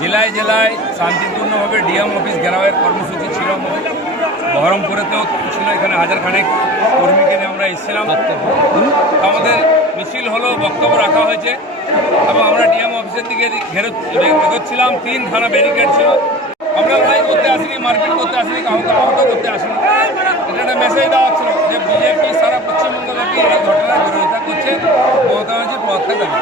জেলায় জেলায় শান্তিপূর্ণভাবে ডিএম অফিস ঘেরাওয়ের কর্মসূচি ছিল। বহরমপুরেতেও ছিল, এখানে হাজারখানেক কর্মীকে নিয়ে আমরা এসেছিলাম। আমাদের মিছিল হলো, বক্তব্য রাখা হয়েছে এবং আমরা ডিএম অফিসের দিকে এগোচ্ছিলাম। 3 থানা ব্যারিকেড ছিল। আমরা লড়াই করতে আসিনি, মারপিট করতে আসিনি, কাউকে আহত করতে আসিনি। এটা একটা মেসেজ দেওয়া ছিল যে বিজেপি সারা পশ্চিমবঙ্গব্যাপী এই ঘটনার বিরোধিতা করছে, মমতা ব্যানার্জির পদত্যাগ দাবি।